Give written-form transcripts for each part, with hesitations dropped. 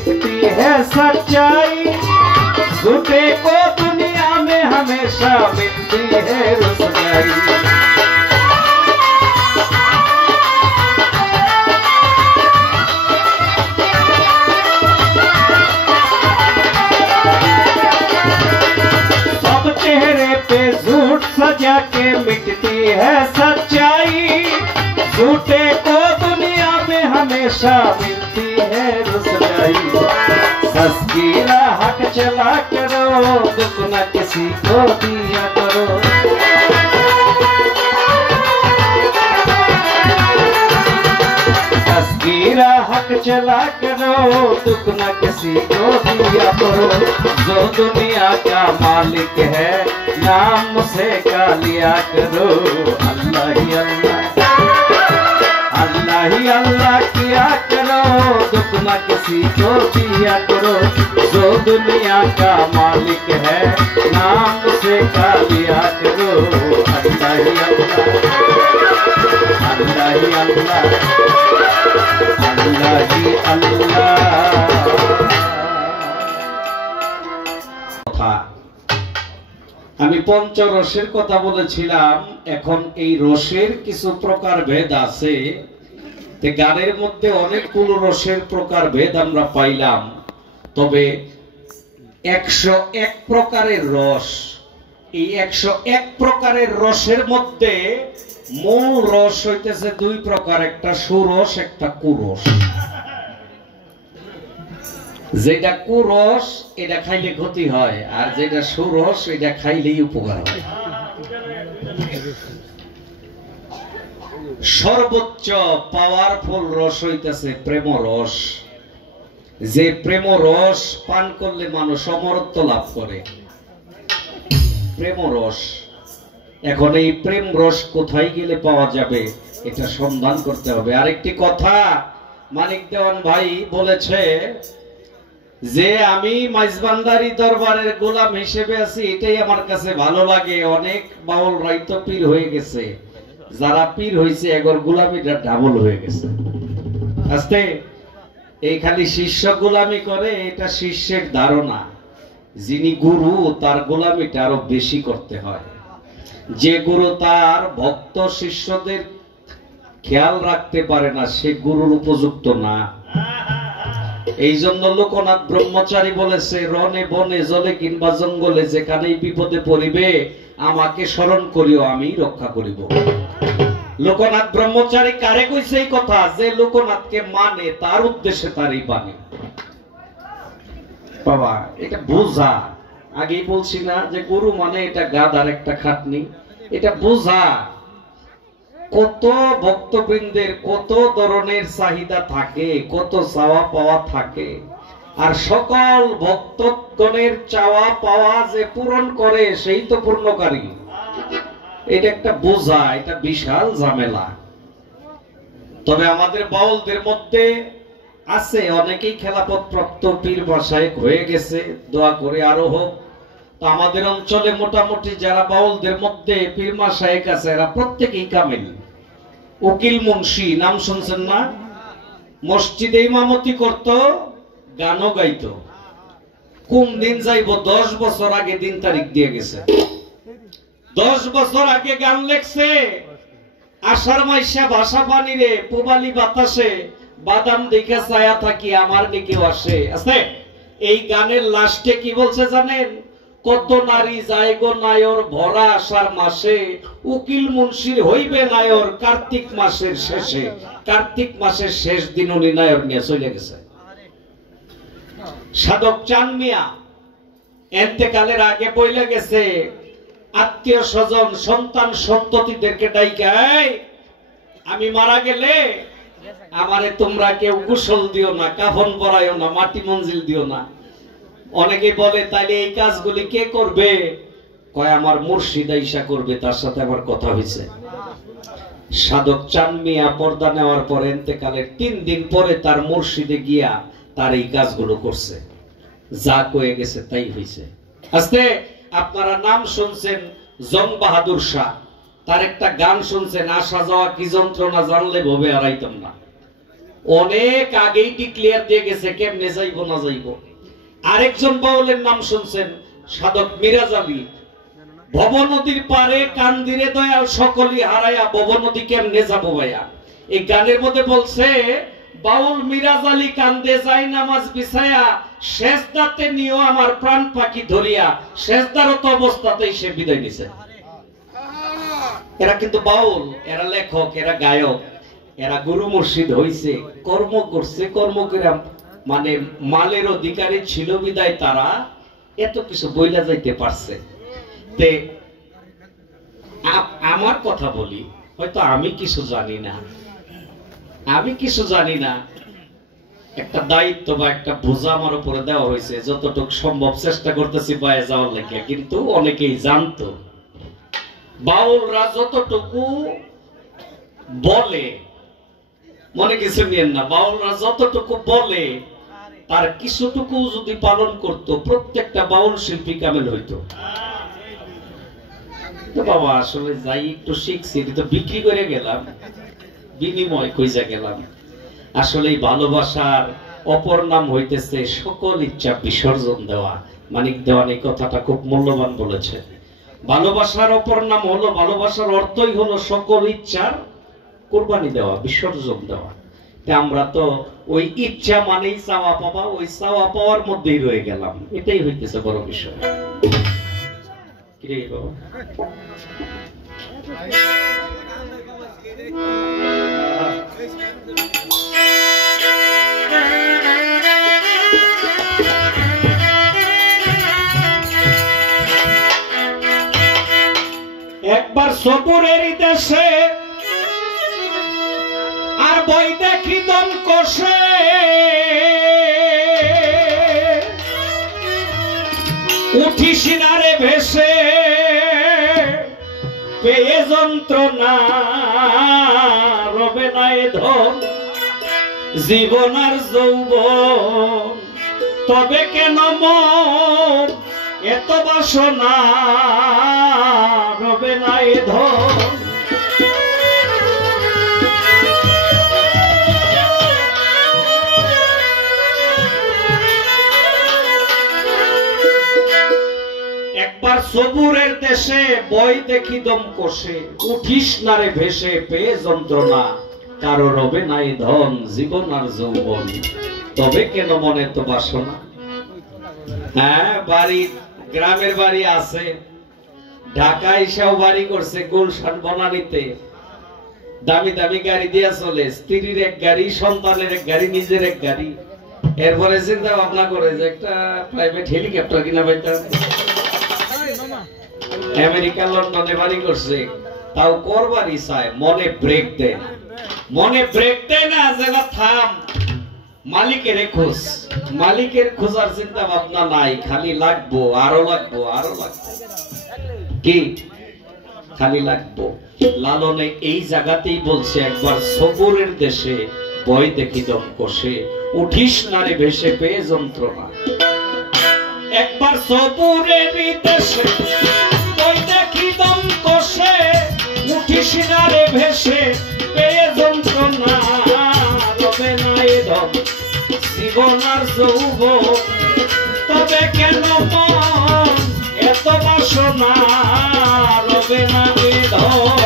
मिटती है सच्चाई, झूठे को दुनिया में हमेशा मिलती है रुसवाई। सब चेहरे पे झूठ सजा के मिटती है सच्चाई, झूठे को दुनिया में हमेशा मिलती है रुसवाई। सच की राह चला करो, दुख न किसी को दिया करो। सच की राह चला करो, दुख न किसी को दिया करो। जो दुनिया का मालिक है नाम से का लिया करो। अल्लाह ही अल्लाह, अल्लाह ही अल्लाह किया करो, दुख न किसी को दिया करो। जो दुनिया का मालिक है नाम से का लिया करो। अल्लाह ही अल्लाह, अल्लाह ही अल्लाह, अल्लाह ही अल्लाह। আমি পঞ্চরসের কথা বলেছিলাম। এখন এই রসের কিছু প্রকার ভেদ আছে। গানের মধ্যে অনেকগুলো রসের প্রকার ভেদ আমরা পাইলাম। তবে 101 প্রকারের রস, এই 101 প্রকারের রসের মধ্যে মূল রস হইতেছে দুই প্রকার, একটা সুরস একটা কুরস। যেটা কুরস এটা খাইলে ক্ষতি হয়, আর যেটা সুরস এটা খাইলেই উপকার হয়। সর্বোচ্চ পাওয়ারফুল রস হইতেছে প্রেম রস। যে প্রেম রস পান করলে মানুষ অমরত্ব লাভ করে, প্রেম রস। এখন এই প্রেম রস কোথায় গেলে পাওয়া যাবে এটা সন্ধান করতে হবে। আরেকটি কথা মানিক দেওয়ান ভাই বলেছে যে আমি মাইজবান্দারি দরবারের গোলাম হিসেবে আছি, এটাই আমার কাছে ভালো লাগে। অনেক বাউল রাইতো পীর হয়ে গেছে, যারা পীর হয়েছে এগর গোলামিটা ডাবল হয়ে গেছে। আস্তে এই খালি শিষ্য গোলামি করে, এটা শিষ্যের ধারণা। যিনি গুরু তার গোলামিটা আরো বেশি করতে হয়। যে গুরু তার ভক্ত শিষ্যদের খেয়াল রাখতে পারে না সে গুরুর উপযুক্ত না। এই জন্য লোকনাথ ব্রহ্মচারী বলেছে, রনে বনে জলে কিংবা জঙ্গলে যেখানেই বিপদে পড়িবে আমাকে স্মরণ করিও, আমি রক্ষা করিব। লোকনাথ ব্রহ্মচারী কারে কইছে এই কথা? যে লোকনাথকে মানে তার উদ্দেশ্যে তার এই বাণী। বাবা এটা বোঝা, আগেই বলছি না যে গুরু মানে এটা গাধার একটা খাটনি। এটা বোঝা কত ভক্তবৃন্দের কত ধরনের চাহিদা থাকে, কত চাওয়া পাওয়া থাকে, আর সকল ভক্তগণের চাওয়া পাওয়া যে পূরণ করে সেই তো পূর্ণকারী। এটা একটা বোঝা, এটা বিশাল ঝামেলা। তবে আমাদের বাউলদের মধ্যে আছে অনেকেই খেলাফত প্রাপ্ত পীর মাশায়েখ হয়ে গেছে, দোয়া করে আরো হোক। তো আমাদের অঞ্চলে মোটামুটি যারা বাউলদের মধ্যে পীর মাশায়েখ আছে এরা প্রত্যেকেই কামিল। উকিল মুন্সি নাম শুনছেন না? মসজিদে ইমামতি করত, গানও গাইতো। কোন দিন যাইব 10 বছর আগে দিন তারিখ দিয়ে গেছে। 10 বছর আগে গান লেখছে। আষাঢ় মাইশা ভাষা পানি রে পুবালি বাতাসে বাদাম দেখে ছায়া থাকি আমার নিকেও আসে। আছে এই গানের লাস্টে কি বলছে জানেন? কত নারী যায় গো নায়র ভরা আষাঢ় মাসে, উকিল মুন্সির হইবে নায়র কার্তিক মাসের শেষে। কার্তিক মাসের শেষ দিন উনি নায়র নিয়ে চলে গেছে। সাধক চান মিয়া এতেকালের আগে বইলে গেছে আত্মীয় স্বজন সন্তান সন্ততিদেরকে ডাইকাই, আমি মারা গেলে আমারে তোমরা কেউ গোসল দিও না, কাফন পরাইও না, মাটি মঞ্জিল দিও না। অনেকে বলে তাইলে এই কাজগুলি কে করবে? কয় আমার মুর্শিদ আইসা করবে, তার সাথে আমার কথা হয়েছে। সাধক চান মিয়া পর্দা নেওয়ার পর এতেকালের 3 দিন পরে তার মুর্শিদে গিয়া তার এই কাজগুলো করছে। যা কয়ে গেছে তাই হয়েছে। আস্তে আপনারা নাম শুনছেন জং বাহাদুর শাহ, তার একটা গান শুনছেন আসা যাওয়া কি যন্ত্রণা জানলে ভবে হারাইতাম না। অনেক আগেই ডিক্লেয়ার দিয়ে গেছে কেমনে যাইবো না যাইবো। আরেকজন বাউলের নাম শুনছেন, সাধক মিরাজ আলী। ভব নদীর পারে কান্দিরে দয়াল সকলই হারায়া, ভব নদী কেমনে যাবো ভাইয়া। এই গানের মধ্যে বলছে বাউল মিরাজ আলী কান্দে যাই নামাজ বিছায়া, শেষদাতে নিও আমার প্রাণ পাখি ধরিয়া, শেষদারত অবস্থাতেই সে বিদায় নিছে। এরা কিন্তু বাউল, এরা লেখক, এরা গায়ক, এরা গুরু মুর্শিদ হইছে, কর্ম করছে, কর্ম করে মানে মালের অধিকারী ছিল বিদায় তারা এত কিছু বইলা যাইতে পারছে। তে আমার কথা বলি, হয়তো আমি কিছু জানি না, আমি কিছু জানি না, একটা দায়িত্ব বা একটা বোঝা আমার উপরে দেওয়া হয়েছে, যতটুকু সম্ভব চেষ্টা করতেছি বাইরে যাওয়ার লেগে। কিন্তু অনেকেই জানতো বাউলরা যতটুকু বলে, মনে কিছু নিয়েন না, বাউলরা যতটুকু বলে তার কিছুটুকু যদি পালন করত, প্রত্যেকটা বাউল শিল্পী কামেল হইতো। তো বাবা আসলে যাই একটু শিখছি, তো বিক্রি করে গেলাম, বিনিময় কইজা গেলাম। আসলে ভালোবাসার অপর নাম হইতেছে সকল ইচ্ছা বিসর্জন দেওয়া। মানিক দেওয়ান এই কথাটা খুব মূল্যবান বলেছে। ভালোবাসার অপর নাম হলো, ভালোবাসার অর্থই হলো সকল ইচ্ছার কুরবানি দেওয়া, বিসর্জন দেওয়া। আমরা তো ওই ইচ্ছা মানেই চাওয়া পাওয়া, ওই চাওয়া পাওয়ার মধ্যেই রয়ে গেলাম। এটাই হইতেছে বড় বিষয়। কি রে বাবা, একবার সবুরের দেশে আর বই দেখি দম কষে, উঠি সিনারে ভেসে পেয়ে যন্ত্রণা, রবে নাই ধন জীবন আর যৌবন, তবে কেন মন এত বাসনা, রবে নাই ধন। একবার সবুরের দেশে বই দেখি দম কষে, উঠিস না রে ভেসে পেয়ে যন্ত্রণা, কারো রবে নাই ধন জীবন আর যৌবন, তবে কেন মনে তো বাসনা। হ্যাঁ, বাড়ি গ্রামের বাড়ি আছে, ঢাকা এসেও বাড়ি করছে গুলশান বনানীতে, দামি দামি গাড়ি দিয়া চলে, স্ত্রীর এক গাড়ি, সন্তানের এক গাড়ি, নিজের এক গাড়ি। এরপরে চিন্তা ভাবনা করে যে একটা প্রাইভেট হেলিকপ্টার কিনা পাইতাম। আমেরিকা লন্ডনে বাড়ি করছে, তাও করবারই চায়, মনে ব্রেক দেয় না, মনে ব্রেক দেয় না যে থাম, মালিকের খোঁজ, মালিকের খোঁজার চিন্তা ভাবনা নাই, খালি লাগবো, আরো লাগবো, আরো লাগবো, কি খালি লাগবো। লালনে এই জায়গাতেই বলছে, একবার সবুরের দেশে বই দেখি দম কষে, উঠিস না রে ভেসে পেয়ে যন্ত্রণা। একবার সবুরের দেশে বই দেখি দম কষে, উঠিস না রে ভেসে পেয়ে যন্ত্রণা, রবে নাই ধন জীবন আর যৌবন, তবে কেন মন এত বাসনা, রবে নাই ধন।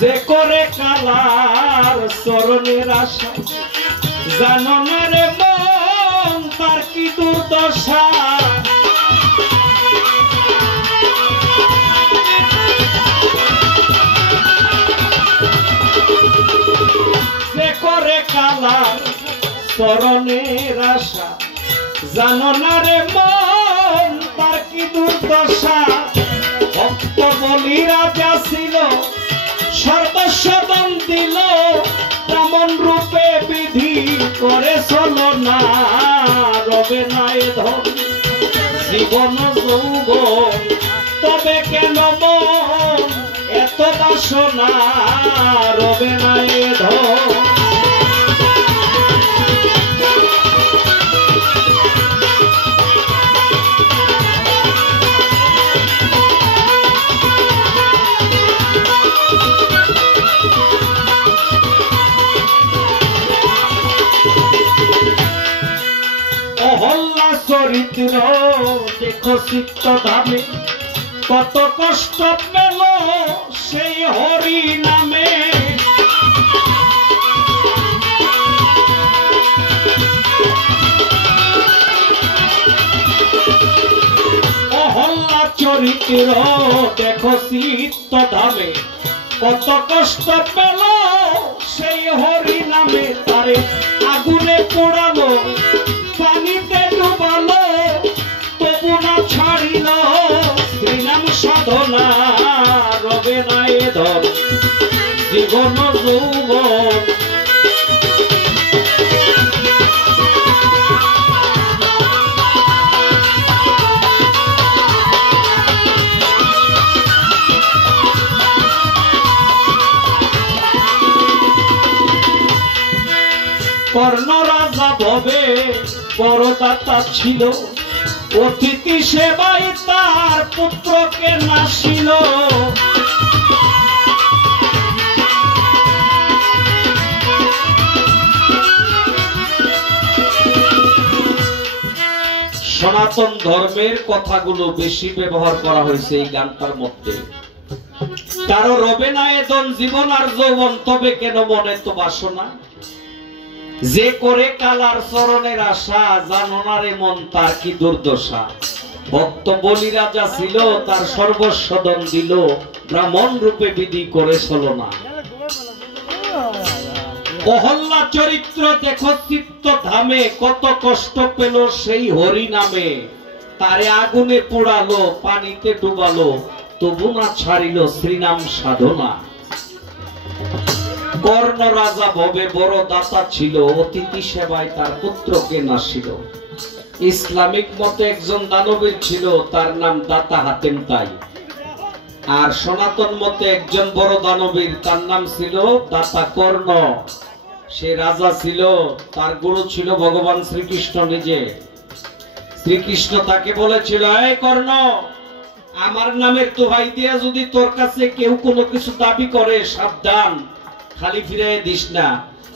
যে করে কালার চরণের আশা, জানো না রে মন তার কি দুর্দশা। যে করে কালার চরণের আশা, জানো না রে মন তার কি দুর্দশা। ভক্ত বলি রাজা ছিল, সর্বস্ব দান দিল, তেমন রূপে বিধি করে চলো না, রবে নাই ধন জীবন যৌবন, তবে কেন মন এত বাস বাসনা রবে না এ ধন। অহল্লা চরিত্র দেখো চিত্ত ধামে কত কষ্ট পেল সেই হরি নামে। অহল্লা চরিত্র দেখো চিত্ত ধামে কত কষ্ট পেল সেই হরি নামে। তারে আগুনে পোড়ালো পানিতে ডুবালো তবু না ছাড়িল শ্রীনাম সাধনা রবে না এ ধন জীবন যৌবন। কর্ণ রাজা ভবে বড় দাতা ছিল অতিথি সেবায় তার পুত্রকে নাসিল। সনাতন ধর্মের কথাগুলো বেশি ব্যবহার করা হয়েছে এই গানটার মধ্যে। কারো রবে না এ ধন জীবন আর যৌবন তবে কেন মনে তো বাসনা। যে করে কালার চরণের আশা জানো না রে মন তার কি দুর্দশা। ভক্ত বলি রাজা ছিল তার সর্বস্ব দান দিল ব্রাহ্মণ রূপে বিধি করে ছলনা। অহল্লা চরিত্র দেখো চিত্ত ধামে কত কষ্ট পেল সেই হরি নামে। তারে আগুনে পোড়ালো পানিতে ডুবালো তবু না ছাড়িল শ্রীনাম সাধনা। কর্ণ রাজা ভবে বড় দাতা ছিল অতিথি সেবায় তার পুত্রকে নাসিল। ইসলামিক মতে একজন দানবীর ছিল তার নাম দাতা হাতেম তাই। আর সনাতন মতে একজন বড় দানবীর তার নাম ছিল দাতা কর্ণ। সে রাজা ছিল তার গুরু ছিল ভগবান শ্রীকৃষ্ণ নিজে। শ্রীকৃষ্ণ তাকে বলেছিল এই কর্ণ আমার নামের দোহাই দিয়া যদি তোর কাছে কেউ কোনো কিছু দাবি করে সাবধান খালি ফিরে দিস না।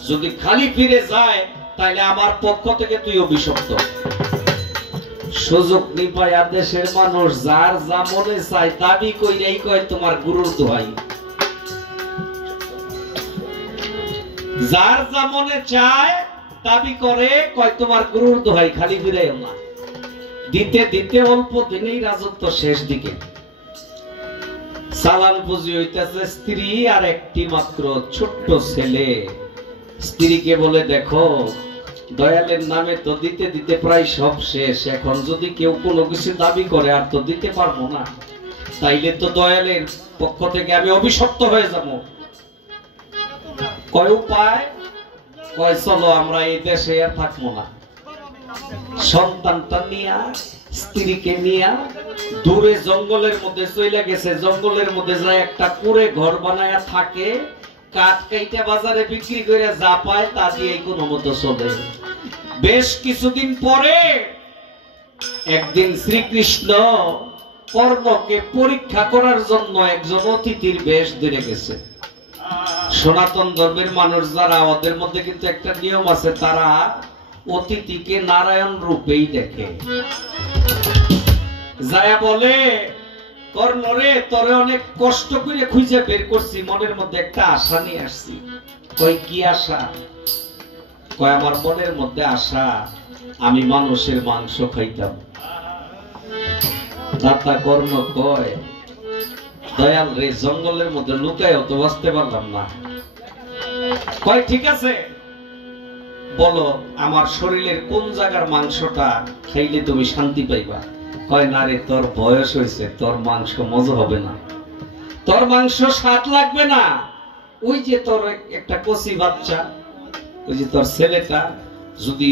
যদি খালি ফিরে যায় তাহলে আমার পক্ষ থেকে তুই অভিশপ্ত। সুযোগ নিপায় দেশের মানুষ যার যা মনে চায় দাবি কইরাই কয় তোমার গুরুর দোহাই। যার যা মনে চায় দাবি করে কয় তোমার গুরুর দোহাই খালি ফিরাইও না। দিতে দিতে অল্প দিনেই রাজত্ব শেষ দিকে। সালান পুঁজি হইতেছে স্ত্রী আর একটি মাত্র ছোট্ট ছেলে। স্ত্রীকে বলে দেখো দয়ালের নামে তো দিতে দিতে প্রায় সব শেষ। এখন যদি কেউ কোনো কিছু দাবি করে আর তো দিতে পারবো না, তাইলে তো দয়ালের পক্ষ থেকে আমি অভিশপ্ত হয়ে যাব। কয় উপায়? কয় চলো আমরা এই দেশে আর থাকবো না। সন্তানটা নিয়া স্ত্রীকে নিয়া দূরে জঙ্গলের মধ্যে চলে গেছে। জঙ্গলের মধ্যে যায় একটা কুড়ে ঘর বানায়া থাকে, কাঠ কাইটা বাজারে বিক্রি করে যা পায় তা দিয়ে কোনো মতো চলে। বেশ কিছুদিন পরে একদিন শ্রীকৃষ্ণ কর্ণকে পরীক্ষা করার জন্য একজন অতিথির বেশ ধরে গেছে। সনাতন ধর্মের মানুষ যারা ওদের মধ্যে কিন্তু একটা নিয়ম আছে, তারা অতিথিকে নারায়ণ রূপেই দেখে। যায়া বলে কর্ণ রে তোরে অনেক কষ্ট করে খুঁজে বের করছি, মনের মধ্যে একটা আশা নিয়ে আসছি। কই কি আশা? কয় আমার মনের মধ্যে আশা আমি মানুষের মাংস খাইতাম। দাতা কর্ণ কয় দয়াল রে জঙ্গলের মধ্যে লুকায় তো বাঁচতে পারলাম না। কয় ঠিক আছে বলো আমার শরীরের কোন জায়গার মাংসটা খাইলে তুমি শান্তি পাইবা। কয় না রে তোর বয়স হয়েছে, তোর মাংস মজা হবে না, তোর মাংস স্বাদ লাগবে না। ওই যে তোর একটা কচি বাচ্চা, ওই যে তোর ছেলেটা, যদি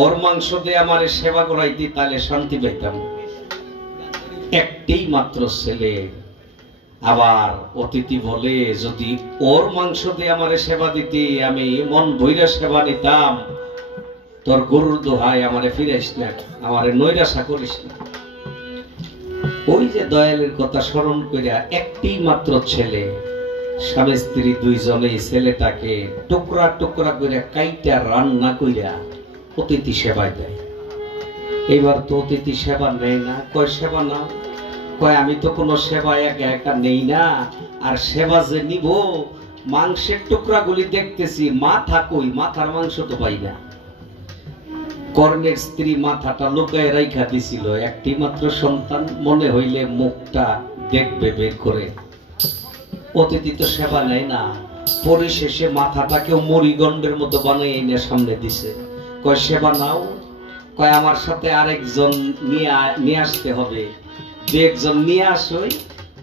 ওর মাংস দিয়ে আমার সেবা করাইতি তাহলে শান্তি পাইতাম। একটাই মাত্র ছেলে, আবার অতিথি বলে যদি ওর মাংস দিয়ে আমারে সেবা দিতে আমি মন ভৈরা সেবা নিতাম, তোর গরুর দোহাই আমারে ফিরাইস না, আমারে নৈরাশা করিস না। ওই যে দয়ালের কথা স্মরণ করিয়া একটি মাত্র ছেলে, স্বামী স্ত্রী দুইজনেই ছেলেটাকে টুকরা টুকরা করে কাইটা রান্না কইরা অতিথি সেবায় দেয়। এবার তো অতিথি সেবা নেয় না, কয় সেবা নাও, কয় আমি তো কোনো সেবা একা একা নেই না, আর সেবা যে নিব মাংসের টুকরা গুলি দেখতেছি, মাথা কই, মাথার মাংস তো পাই না। কর্ণের স্ত্রী মাথাটা লুকায় রাইখা দিছিল, একটি মাত্র সন্তান, মনে হইলে মুখটা দেখবে বের করে। অতিথি তো সেবা নেয় না, পরিশেষে মাথাটাকেও মরিগণ্ডের মতো বানিয়ে এনে সামনে দিছে, কয় সেবা নাও, কয় আমার সাথে আরেকজন নিয়ে আসতে হবে, দু একজন নিয়ে আসই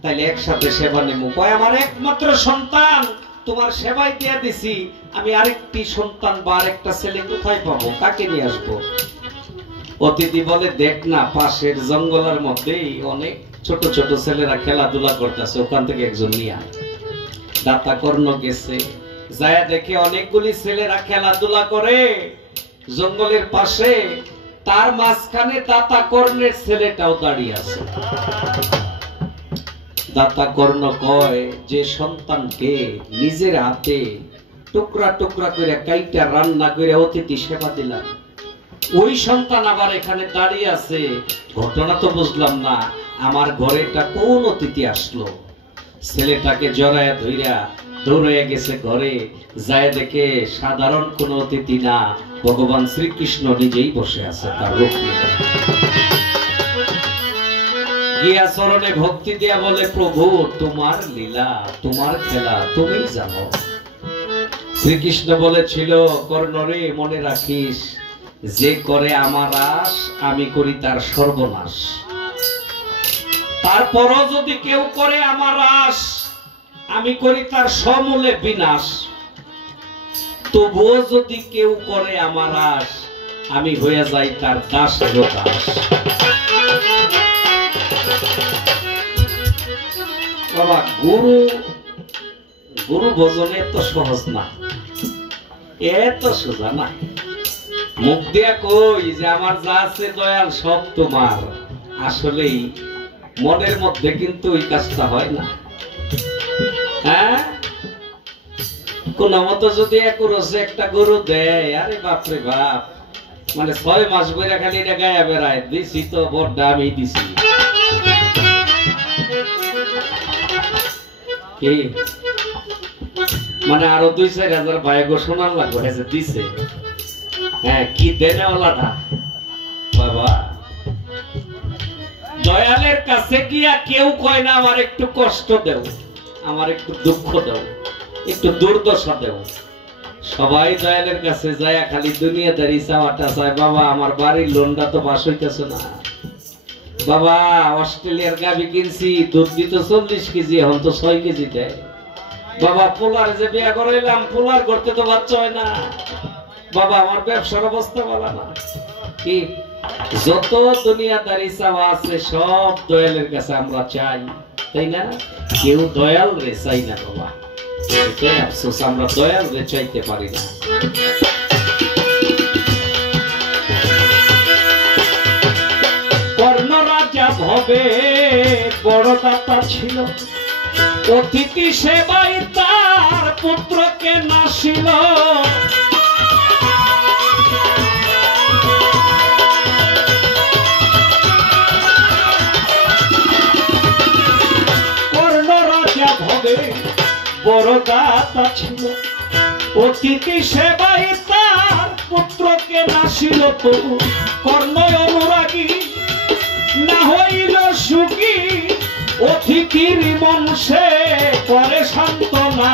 তাইলে একসাথে সেবা নেব। কয় আমার একমাত্র সন্তান তোমার সেবাই দিয়ে দিছি, আমি আরেকটি সন্তান বা আরেকটা ছেলে কোথায় পাবো, কাকে নিয়ে আসবো? অতিথি বলে দেখ না, পাশের জঙ্গলের মধ্যেই অনেক ছোট ছোট ছেলেরা খেলাধুলা করতেছে, ওখান থেকে একজন নিয়ে আয়। দাতা কর্ণ গেছে, যায়া দেখে অনেকগুলি ছেলেরা খেলাধুলা করে জঙ্গলের পাশে, তার মাঝখানে দাতা কর্ণের ছেলেটাও দাঁড়িয়ে আছে। দাতা কর্ণ কয় যে সন্তানকে নিজের হাতে টুকরা টুকরা করে কাইটা রান্না করে অতিথি সেবা দিলাম, ওই সন্তান আবার এখানে দাঁড়িয়ে আছে, ঘটনা তো বুঝলাম না, আমার ঘরে এটা কোন অতিথি আসলো? ছেলেটাকে জড়ায়া ধইরা দৌড়াইয়া গেছে ঘরে, যায় দেখে সাধারণ কোন অতিথি না, ভগবান শ্রীকৃষ্ণ নিজেই বসে আছে তার রূপ নিয়ে। গিয়া চরণে ভক্তি দিয়া বলে প্রভু তোমার লীলা, তোমার খেলা তুমিই জানো। শ্রীকৃষ্ণ বলেছিল কর্ণরে মনে রাখিস, যে করে আমার আশ আমি করি তার সর্বনাশ। তারপরও যদি কেউ করে আমার আশ আমি করি তার সমূলে বিনাশ। তবুও যদি কেউ করে আমার আশ আমি হয়ে যাই তার দাসের দাস। বাবা গুরু গুরু ভজনে এত সহজ না, এত সোজা না। মুখ দিয়া কই যে আমার যা আছে দয়াল সব তোমার, আসলেই মনের মধ্যে কিন্তু ওই কাজটা হয় না। হ্যাঁ, কোন মতো যদি একুরসে একটা গরু দেয়, আরে বাপরে বাপ, মানে 6 মাস বইরা খালি এটা গায়া বেড়ায়, দিছি তো বড়টা আমি দিছি। কি মানে আরো 2-4 হাজার ভাই ঘোষণা লাগবে যে দিছে। হ্যাঁ, কি দেনে ওলাটা বাবা। দয়ালের কাছে গিয়া কেউ কয় না আমার একটু কষ্ট দেও, আমার একটু দুঃখ দাও, একটু দুর্দশা দেও। সবাই দয়ালের কাছে যায় খালি দুনিয়াদারি চাওয়াটা চায়, বাবা আমার বাড়ির লোনটা তো পাস হইতেছে না, বাবা অস্ট্রেলিয়ার গাবি কিনছি, দুধ দিত 40 কেজি, এখন তো 6 কেজি দেয়, বাবা পোলার যে বিয়া করাইলাম পোলার করতে তো বাচ্চা হয় না, বাবা আমার ব্যবসার অবস্থা ভালো না। কি যত দুনিয়াদারি চাওয়া আছে সব দয়ালের কাছে আমরা চাই, তাই না? কেউ দয়াল রে চাই না বাবা, এটাই আফসোস, আমরা দয়াল রে চাইতে পারি না। কর্ণ রাজা ভবে বড় দাতা ছিল, অতিথি সেবাই তার পুত্রকে নাসিল। কর্ণ রাজা ভবে বড় দাতা ছিল, অতিথি সেবাই তার পুত্রকে নাসিল। তবু কর্ণ অনুরাগী না হইল সুখী, অতিথির মন সে করে সান্ত্বনা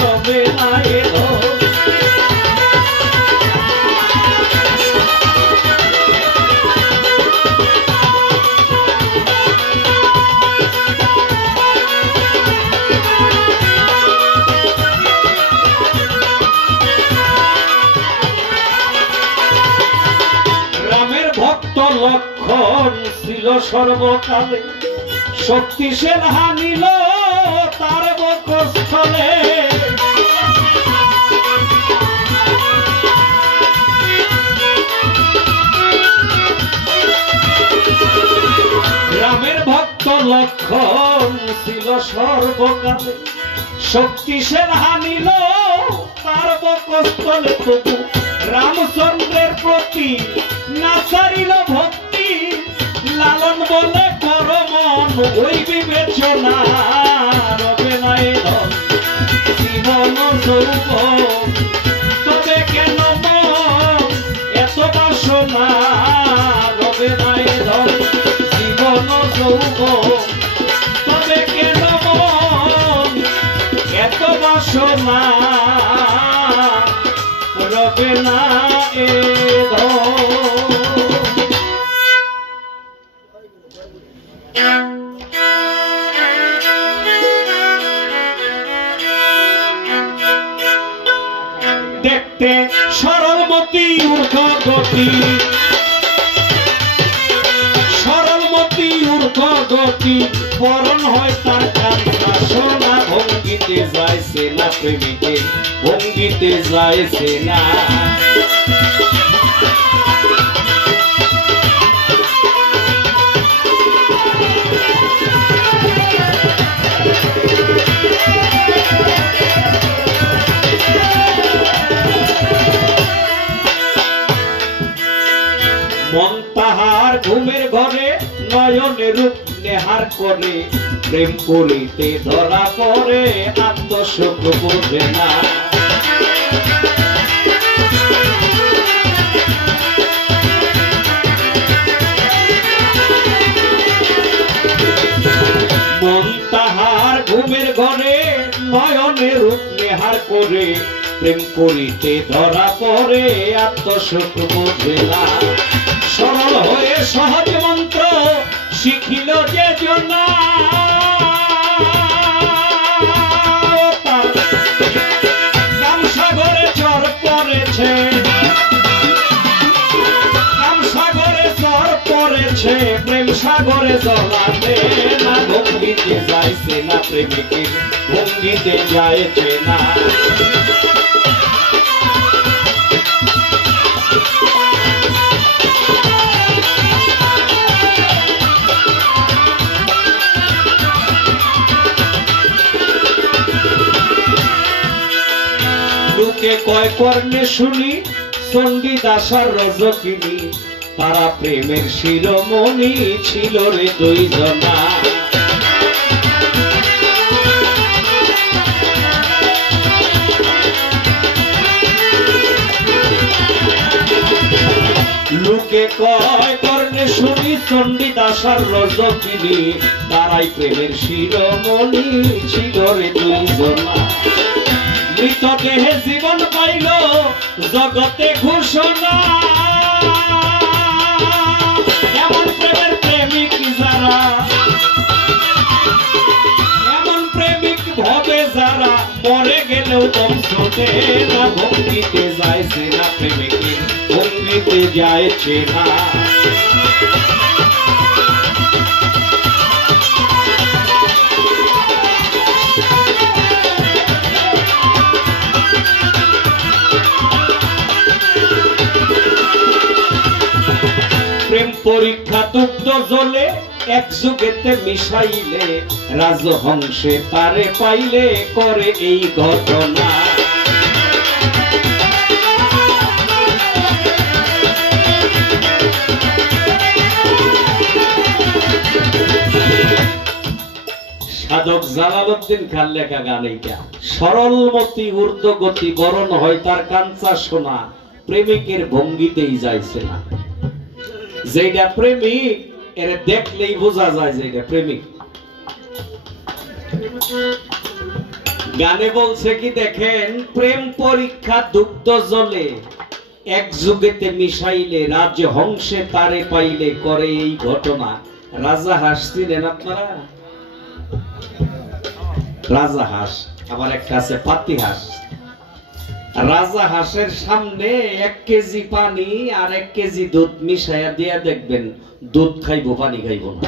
রবে না এলো। রামের ভক্ত লক্ষণ ছিল সর্বকালে, শক্তিশাল হানিল বক্ষস্থলে রামের ভক্ত লক্ষণ ছিল সর্বকালে শক্তিশাল হানিল তার বক্ষস্থলে তবু রামচন্দ্রের প্রতি না ছাড়িল ভক্তি লালন বলে করমন ওই বিবেচনা রবে নাই ধন জীবন যৌবন তবে কেন মন এত বাসনা রবে নাই ধন জীবন যৌবন তবে কেন মন এত বাসনা রবে না এ দেখতে সরলমতি ঊর্ধ্বগতি সরলমতি ঊর্ধ্বগতি বরণ হয় তার কান্তা সোনা ভঙ্গিতে যাইছে না প্রেমিকে ভঙ্গিতে যাইছে না মন তাহার ঘুমের ঘরে নয়নে রূপ নেহার করে প্রেম করিতে ধরা পড়ে আত্মসুখ বোঝে না মন তাহার ঘুমের ঘরে নয়নে রূপ নেহার করে প্রেম করিতে ধরা পড়ে আত্মসুখ বোঝে না সরল হয়ে সহজ মন্ত্র শিখিল যে জনা কামসাগরে চর পড়েছে কামসাগরে চর পড়েছে প্রেম সাগরে জলাতে না ভঙ্গিতে যাইছে না প্রেমিকের ভঙ্গিতে যাইছে না লোকে কয় কর্ণে শুনি চণ্ডীদাসার রজকিনী তারা প্রেমের শিরোমণি ছিল রে দুইজনা লোকে কয় কর্ণে শুনি চণ্ডীদাসার রজকিনী তারাই প্রেমের শিরোমণি ছিল রে দুইজনা মৃতদেহে জীবন পাইল জগতে ঘোষণা এমন প্রেমের প্রেমিক যারা এমন প্রেমিক ভবে যারা মরে গেলেও দম ছোটে না ভঙ্গিতে যাইছে না প্রেমিকের ভঙ্গিতে যাইছে না প্রেম পরীক্ষা দুগ্ধ জলে এক যুগেতে মিশাইলে রাজহংসে তারে পাইলে করে এই ঘটনা সাধক জালালউদ্দিন খান লেখা গান এইটা সরলমতি ঊর্ধ্বগতি বরণ হয় তার কাঞ্চা সোনা প্রেমিকের ভঙ্গিতেই যাইছে না যেটা প্রেমিক এর দেখলেই বোঝা যায় যে এটা প্রেমিক গানে বলছে কি দেখেন প্রেম পরীক্ষা দুগ্ধ জলে এক যুগেতে মিশাইলে রাজহংসে তারে পাইলে করে এই ঘটনা রাজা হাঁস চিনেন আপনারা রাজা হাঁস আবার একটা আছে পাতি হাঁস রাজা হাঁসের সামনে 1 কেজি পানি আর 1 কেজি দুধ মিশাইয়া দিয়া দেখবেন দুধ খাইবো পানি খাইবো না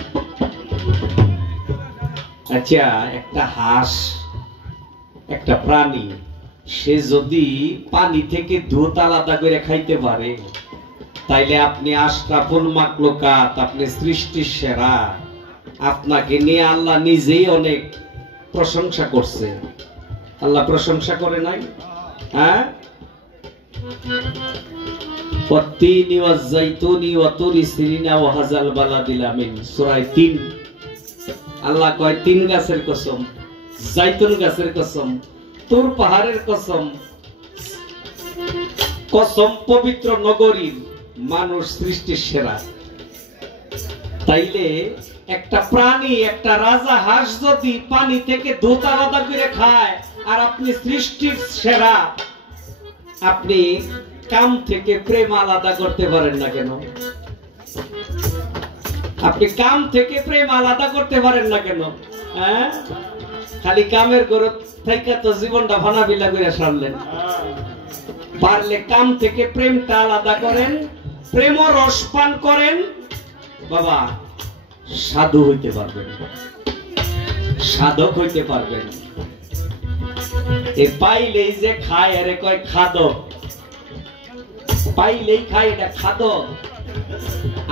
আচ্ছা একটা হাঁস একটা প্রাণী, সে যদি পানি থেকে দুধ আলাদা করে খাইতে পারে, তাইলে আপনি আশরাফুল মাখলুকাত, আপনি সৃষ্টির সেরা। আপনাকে নিয়ে আল্লাহ নিজেই অনেক প্রশংসা করছে। আল্লাহ প্রশংসা করে নাই? হ্যাঁ, ওয়াত্তিনি ওয়াজ্জাইতুনি ওয়াতুরি সিনিনা ওয়াহাযাল বালাদিল আমিন, সূরা ৩। আল্লাহ কয় ৩ গাছের কসম, জাইতুন গাছের কসম, তুর পাহাড়ের কসম, কসম পবিত্র নগরীর, মানুষ সৃষ্টির সেরা। তাইলে একটা প্রাণী, একটা রাজা হাঁস যদি পানি থেকে দুধ আলাদা করে খায়, আর আপনি সৃষ্টির সেরা, আপনি কাম থেকে প্রেম আলাদা করতে পারেন না কেন? আপনি কাম থেকে প্রেম আলাদা করতে পারেন না কেন? হ্যাঁ, খালি কামের গরু থেকে তো জীবনটা ভানাবিলা করে সারলেন। পারলে কাম থেকে প্রেমটা আলাদা করেন, প্রেম রস পান করেন, বাবা সাধু হইতে পারবেন, সাধক হইতে পারবেন। এ পাইলেই যে খায়, আরে কয় খাদক, পাইলেই খায়, এটা খাদক।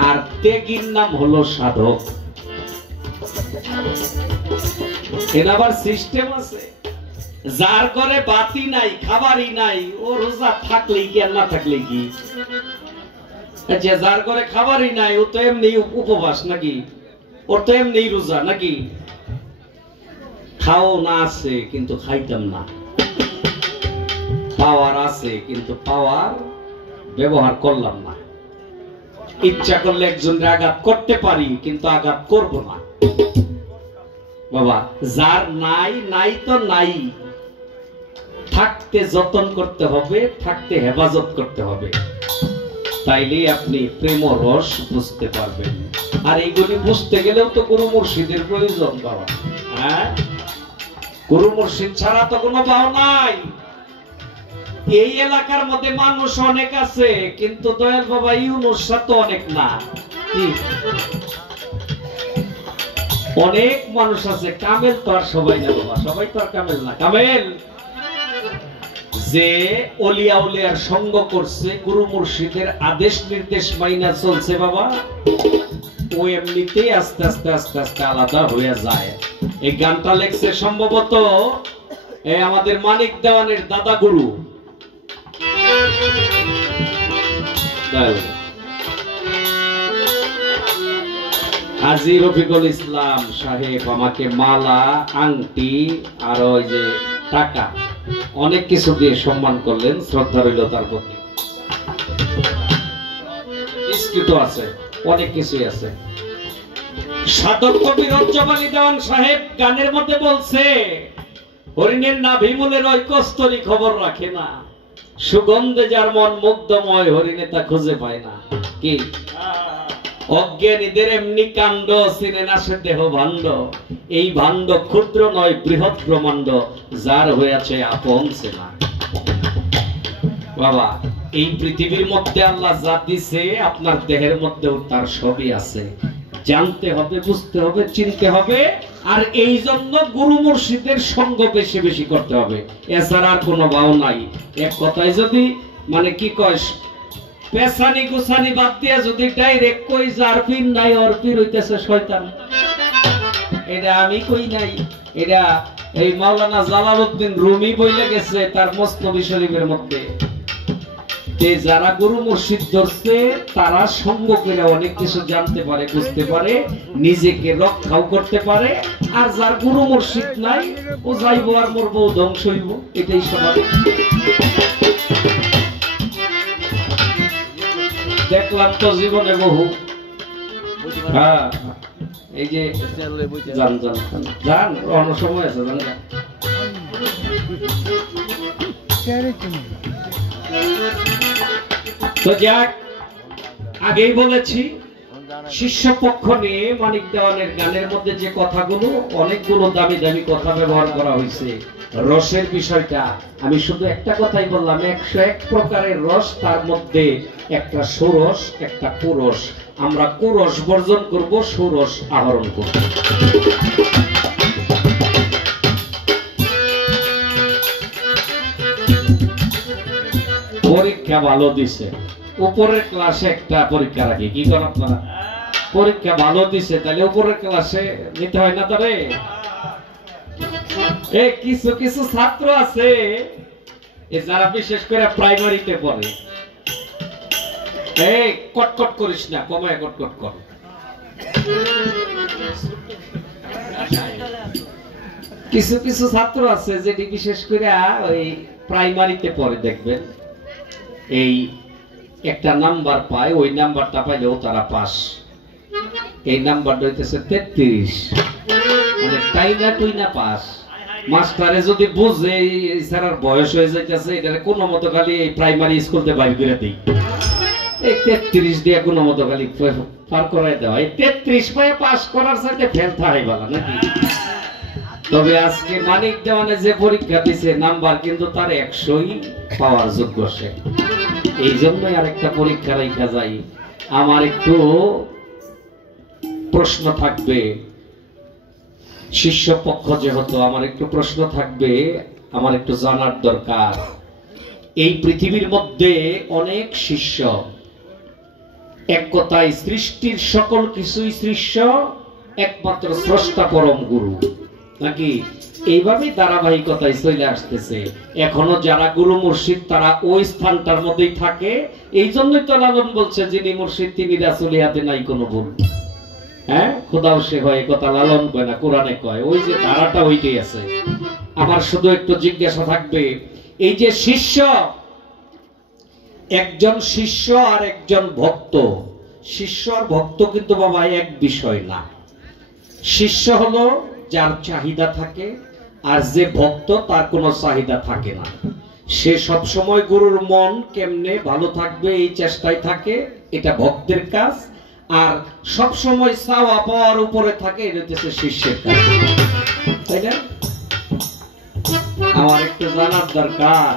আর ত্যাগীর নাম হলো সাধক। এর আবার সিস্টেম আছে। যার ঘরে বাতি নাই, খাবারই নাই, ও রোজা থাকলেই কি আর না থাকলে কি? যে যার ঘরে খাবারই নাই, ও তো এমনি উপবাস নাকি? ওর তো এমনি রোজা নাকি? খাও না আছে কিন্তু খাইতাম না, পাওয়ার আছে কিন্তু পাওয়ার ব্যবহার করলাম না। ইচ্ছা করলে একজনের আঘাত করতে পারি কিন্তু আঘাত করব না। বাবা, যার নাই নাই তো নাই, থাকতে যতন করতে হবে, থাকতে হেফাজত করতে হবে, তাইলেই আপনি প্রেম রস বুঝতে পারবেন। আর এইগুলি বুঝতে গেলেও তো গুরু মুর্শিদের প্রয়োজন বাবা। হ্যাঁ, গুরু মুর্শিদ ছাড়া তো কোনো পাও নাই। এই এলাকার মধ্যে মানুষ অনেক আছে, কিন্তু দয়াল বাবা ইউনুস তো অনেক না। অনেক মানুষ আছে, কামেল তো আর সবাই না বাবা, সবাই তো আর কামেল না। কামেল যে ওলিয়া উলিয়ার সঙ্গ করছে, গুরু মুর্শিদের আদেশ নির্দেশ মাইনা চলছে বাবা, ও এমনিতেই আস্তে আস্তে আস্তে আস্তে আলাদা হয়ে যায়। এই গানটা লেখছে সম্ভবত আমাদের মানিক দেওয়ানের দাদা গুরু হাজী রফিকুল ইসলাম সাহেব আমাকে মালা, আংটি আর ওই যে টাকা অনেক কিছু দিয়ে সম্মান করলেন। শ্রদ্ধা রইল তার প্রতি। বিস্কুটও আছে, অনেক কিছুই আছে। সাধক কবি রজ্জবানী দেওয়ান সাহেব গানের মধ্যে বলছে, হরিণের নাভিমূলের ওই কস্তরি খবর রাখে না, সুগন্ধে যার মন মুগ্ধময়, হরিণে তা খুঁজে পায় না। কি অজ্ঞানীদের এমনি কাণ্ড, চিনে না সে দেহ ভাণ্ড, এই ভাণ্ড ক্ষুদ্র নয় বৃহৎ ব্রহ্মাণ্ড, যার হয়েছে আপন চেনা। বাবা, এই পৃথিবীর মধ্যে আল্লাহ যা দিছে, আপনার দেহের মধ্যেও তার সবই আছে। জানতে হবে, বুঝতে হবে, চিনতে হবে। আর এই জন্য গুরু মুর্শিদের সঙ্গ বেশি বেশি করতে হবে, এছাড়া আর কোনো ভাও নাই। এক কথায় যদি মানে কি কয়, পেছানি গুছানি বাদ দিয়ে যদি ডাইরেক্ট কই, যার পীর নাই ওর পীর হইতেছে শয়তান। এটা আমি কই নাই, এটা এই মাওলানা জালালউদ্দিন রুমি বইলে গেছে তার মসনবী শরীফের মধ্যে। যারা গুরু মুর্শিদ ধরছে, তারা সঙ্গ করে অনেক কিছু জানতে পারে, বুঝতে পারে, নিজেকে রক্ষাও করতে পারে। আর যার গুরু মুর্শিদ নাই, ও যাইবো আর মরবো, ধ্বংস হইব, এটাই স্বাভাবিক। দেখলাম তো জীবনে বহু। হ্যাঁ, এই যে জান জান জান অন্য সময় আছে জান। তো যাক, আগেই বলেছি, শিষ্য পক্ষ নিয়ে মানিক দেওয়ানের গানের মধ্যে যে কথাগুলো, অনেকগুলো দামি দামি কথা ব্যবহার করা হয়েছে। রসের বিষয়টা আমি শুধু একটা কথাই বললাম, 101 প্রকারের রস, তার মধ্যে একটা সুরস, একটা কুরস। আমরা কুরস বর্জন করব, সুরস আহরণ করব। পরীক্ষা ভালো দিছে, উপরের ক্লাসে একটা পরীক্ষা রাখি, কি করেন আপনারা? পরীক্ষা ভালো দিছে, তাহলে উপরের ক্লাসে নিতে হয় না তারে? কিছু কিছু ছাত্র আছে যারা বিশেষ করে প্রাইমারিতে পড়ে, কটকট করিস না, কমায় কটকট কর। কিছু কিছু ছাত্র আছে যেটি বিশেষ করে ওই প্রাইমারিতে পড়ে, দেখবেন এই একটা নাম্বার পায়, ওই নাম্বারটা পাইলেও তারা পাস। এই নাম্বারটা হইতেছে 33, মানে টাইনা টুইনা পাস। মাস্টারে যদি বুঝে স্যারের বয়স হয়ে যাইতেছে, এটা কোনো মতো খালি এই প্রাইমারি স্কুলতে বাইর করে দিই, এই 33 দিয়ে কোনো মতো খালি পার করাই দেওয়া। এই 33 পায়ে পাস করার সাথে ফেল থাকাই ভালো নাকি? তবে আজকে মানিক দেওয়ানে যে পরীক্ষা দিছে, নাম্বার কিন্তু তার 100ই পাওয়ার যোগ্য সে। এই জন্যই আরেকটা পরীক্ষা রাখা যায়। আমার একটু প্রশ্ন থাকবে, শিষ্য পক্ষ যেহেতু আমার একটু প্রশ্ন থাকবে, আমার একটু জানার দরকার। এই পৃথিবীর মধ্যে অনেক শিষ্য, এক কথায় সৃষ্টির সকল কিছুই শিষ্য, একমাত্র স্রষ্টা পরম গুরু নাকি? এইভাবেই ধারাবাহিকতায় চলে আসতেছে। এখনো যারা গুরু মুর্শিদ তারা ওই স্থানটার মধ্যেই থাকে। এই জন্যই তো লালন বলছে, যিনি মুর্শিদ তিনি রাসূল হাতে নাই কোনো ভুল। হ্যাঁ, খোদাও সে হয়, কথা লালন কয় না, কোরআনে কয়। ওই যে ধারাটা ওইটাই আছে। আমার শুধু একটু জিজ্ঞাসা থাকবে, এই যে শিষ্য, একজন শিষ্য আর একজন ভক্ত, শিষ্য আর ভক্ত কিন্তু বাবা এক বিষয় না। শিষ্য হলো যার চাহিদা থাকে, আর যে ভক্ত তার কোনো চাহিদা থাকে না। সে সব সময় গুরুর মন কেমনে ভালো থাকবে এই চেষ্টায় থাকে, এটা ভক্তের কাজ। আর সব সময় চাওয়া পাওয়ার উপরে থাকে, এটা হচ্ছে শিষ্যের কাজ, তাই না? আমার একটু জানার দরকার,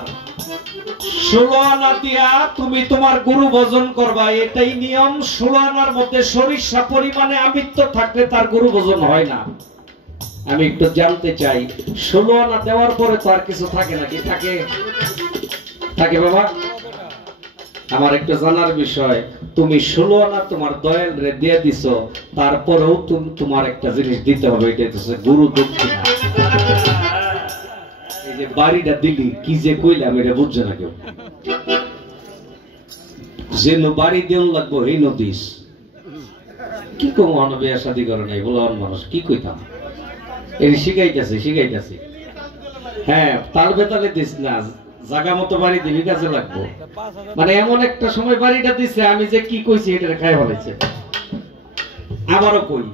16 আনা দিয়া তুমি তোমার গুরু ভজন করবা, এটাই নিয়ম। 16 আনার মধ্যে সরিষা পরিমাণে আমিত্ব থাকলে তার গুরু ভজন হয় না। আমি একটু জানতে চাই, 16 আনা দেওয়ার পরে তো আর কিছু থাকে নাকি? থাকে থাকে বাবা? আমার একটু জানার বিষয়, তুমি 16 আনা তোমার দয়াল রে দিয়ে দিছো, তারপরেও তুমি তোমার একটা জিনিস দিতে হবে, এটা হচ্ছে গুরু দক্ষিণা। এই যে বাড়িটা দিলি, কি যে কইলাম এটা বুঝছে না কেউ। যে বাড়ি দেওয়া লাগবো এই নদীস, কি কম বিয়া শাদী করে নাই বলো মানুষ, কি কইতাম? এই শিখাইতেছে শিখাইতেছে। হ্যাঁ, তাল বেতালে দিস না, জায়গা মতো বাড়ি দিবি, কাজে লাগবো। মানে এমন একটা সময় বাড়িটা দিছে, আমি যে কি কইছি এটা খাই ফেলেছে। আবারও কই,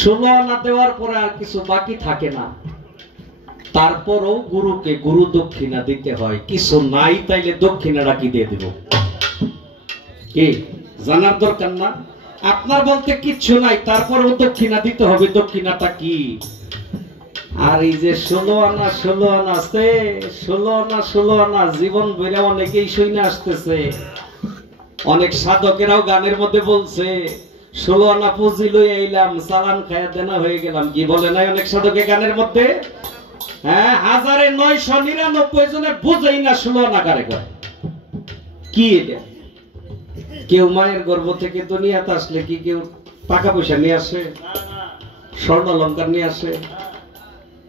16 আনা দেওয়ার পরে আর কিছু বাকি থাকে না, তারপরও গুরুকে গুরু দক্ষিণা দিতে হয়। কিছু নাই তাইলে দক্ষিণাটা কি দিয়ে দিব? কি জানার দরকার না? আপনার বলতে কিচ্ছু নাই, তারপরেও দক্ষিণা দিতে হবে। দক্ষিণাটা কি? আর এই যে 16 আনা 16 আনা আছে, 16 আনা 16 আনা জীবন বেড়ে অনেকেই শুনে আসতেছে। অনেক সাধকেরাও গানের মধ্যে বলছে, 16 আনা পুঁজি লই আইলাম, চালান খায়া দেনা হয়ে গেলাম। কি বলে নাই অনেক সাধকে গানের মধ্যে? হ্যাঁ, 1999 জনে বুঝেই না 16 আনা কারে কয়। কি এটা? কেউ মায়ের গর্ভ থেকে দুনিয়াতে আসলে কি কেউ টাকা পয়সা নিয়ে আসে? স্বর্ণ অলংকার নিয়ে আসে?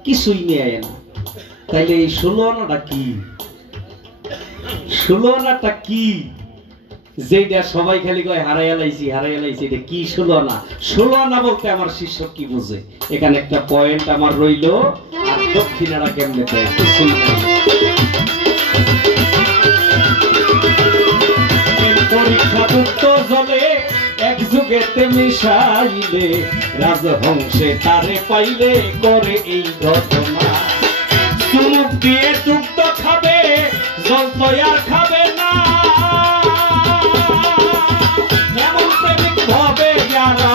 কিছুই নিয়ে আয় না। তাইলে এই 16 আনাটা কি? 16 আনাটা কি? যেটা সবাই খালি কয় হারাইয়া লাইছি হারাইয়া লাইছি, এটা কি 16 আনা? 16 আনা বলতে আমার শিষ্য কি বুঝে? এখানে একটা পয়েন্ট আমার রইলো। আর দক্ষিণাটা কেমনে দেয়? কিছুই নাই। পরীক্ষা মুক্ত জলে এক যুগেতে মিশাইলে, রাজহংসে তারে পাইলে করে এই ঘটনা। চুমুক দিয়ে দুগ্ধ খাবে, জল তো আর খাবে না। এমন প্রেমিক হবে যারা,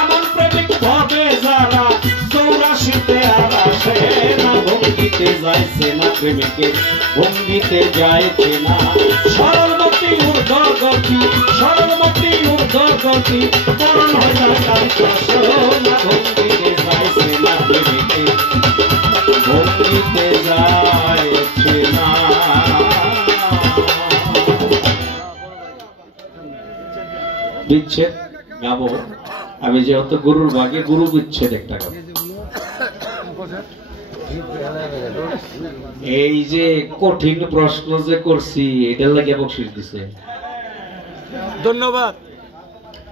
এমন প্রেমিক হবে যারা 84তে আর আসে না। ভঙ্গিতে যাইছে না প্রেমিকের, ভঙ্গিতে যাইছে না। সরলমতি ঊর্ধ্বগতি, সরলমতি ঊর্ধ্বগতি, করণ হয় না তার না। ভঙ্গিতে যাইছে না প্রেমিকের, ভঙ্গিতে যাইছে বিচ্ছেদ গাবো। আমি যেহেতু গুরুর ভাগে গুরু বিচ্ছেদ একটা গাবো। এই যে কঠিন প্রশ্ন যে করছি এটার লাগে বকশিস দিছে, ধন্যবাদ।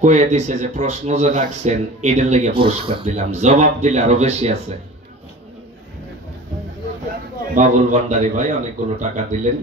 কয়ে দিছে যে প্রশ্ন যে রাখছেন এটার লাগে পুরস্কার দিলাম, জবাব দিলে আরো বেশি আছে। বাবুল ভান্ডারী ভাই অনেকগুলো টাকা দিলেন।